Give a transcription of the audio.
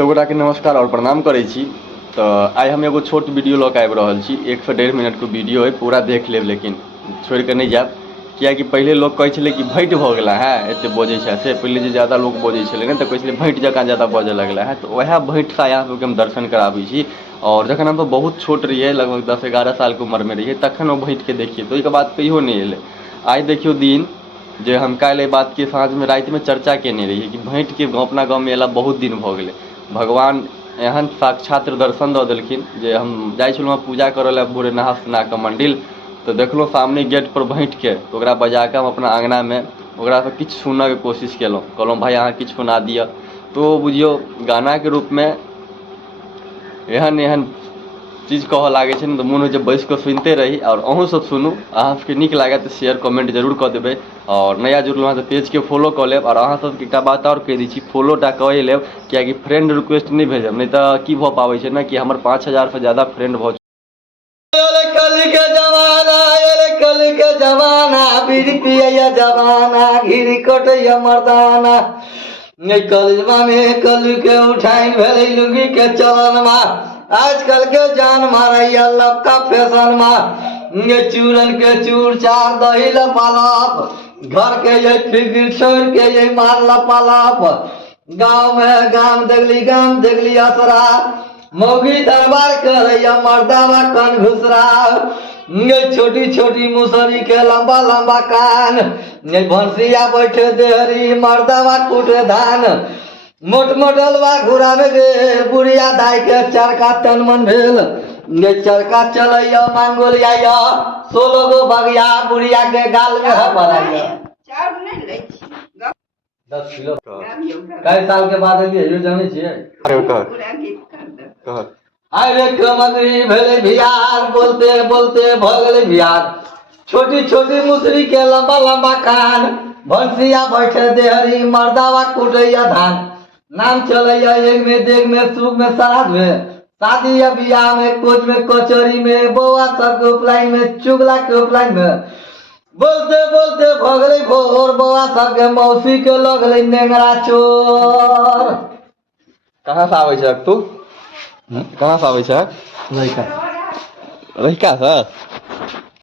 सबगोटा के नमस्कार और प्रणाम करे छी। तो आई हम एगो छोट वीडियो लऽ के आबि रहल छी। 1 से 1.5 मिनट के वीडियो है, पूरा देख लेब लेकिन छोड़ के नहीं जाब। कियाकि पहले लोग कहै छलै कि भैंट भऽ गेला है एते बजै छै से पहले जे ज़्यादा लोग बजै छलै ने तऽ कहै छलै भैंट जकाँ ज़्यादा बजऽ लगला है। तो वएह भैंट सा यहाँ पे हम दर्शन कराबै छी। और जखन हम बहुत छोट रहिए लगभग 10-11 साल के उम्र में रहिए तखन वो भैंट के देखिए तो ओहिके बाद कहियो नहीं एलै। आइ देखियो दिन जे हम काल्हि एहि बात के साँझ में राति में चर्चा केने रहिए कि भैंट के अपना गाँव में एला बहुत दिन भऽ गेलै। भगवान एहन साक्षात दर्शन दऽ देलखिन जे हम जाइ छलहुँ पूजा करऽ लए भोरे नहा सुना कऽ मंदिर। तो देखलहुँ सामने गेट पर भैंट के तो ओकरा बजा कऽ हम अपना अंगना में ओकरासँ किछु सुनऽके कोशिश केलहुँ। कहलहुँ भाइ अहाँ किछु सुना दिअ। तो बुझियौ गाना के रूप में एहन एहन चीज कहऽ लागै छै ने तऽ मोन होइ छै बैस कऽ सुनिते रही। और अहूँ सब सुनू, अहाँ सबके नीक लागत तऽ शेयर कमेंट जरूर कऽ देबै। और नया जुड़लहुँ हँ तऽ पेज के फॉलो कऽ लेब। और अहाँ सबके एकटा बात और कहि दै छी, फॉलोटा कऽ लेब कियाकि फ्रेंड रिक्वेस्ट नहीं भेजब, नहीं तऽ की भऽ पाबै छै ने कि हमर 5000 से ज़्यादा फ्रेंड भऽ कल के जमाना बीड़ी पिया जमाना घिरी कटैया मर्दाना कलमा में कल के उठाई भेलै लुंगी के चलन में आजकल के जान मारैया लपका फैशन में चूरन के चूर चार दही लपालप घर के ये फिर छोड़ के ये मार लपालप गाँव देखली असरा मौगी दरबार करैया मर्दावा कन घुसरा छोटी छोटी मुसरी के लंबा लंबा कान भंसिया बैठे देहरी मर्दावा कूटे धान मोट मोटलवा घुरा में गेल बुढ़िया दाई के चरका तन मन भेल चरका चलैया मांगोलिया या 16 गो बगिया बुढ़िया के गाल में हपलाइया 10 किलो कई साल के बाद अलिए यो जाने छियै अरे कमगरी भेले बिहार बोलते बोलते भगले बिहार छोटी छोटी मुसरी के लंबा लंबा कान भंसिया बैठे देहरी मर्दावा कुटैया धान नाम चलैया एक में देख में सुख में श्राद्ध में शादी या बियाह में कोच में कचौरी में बउआ सबके उपलाइन में चुगला के उपलाइन में बोलते बोलते भगले भोर बउआ सबके मौसी के लगले नेंगरा चोर। कहाँ से आबै छै तू? कहाँ से आबै छै? रहिका रहिका से?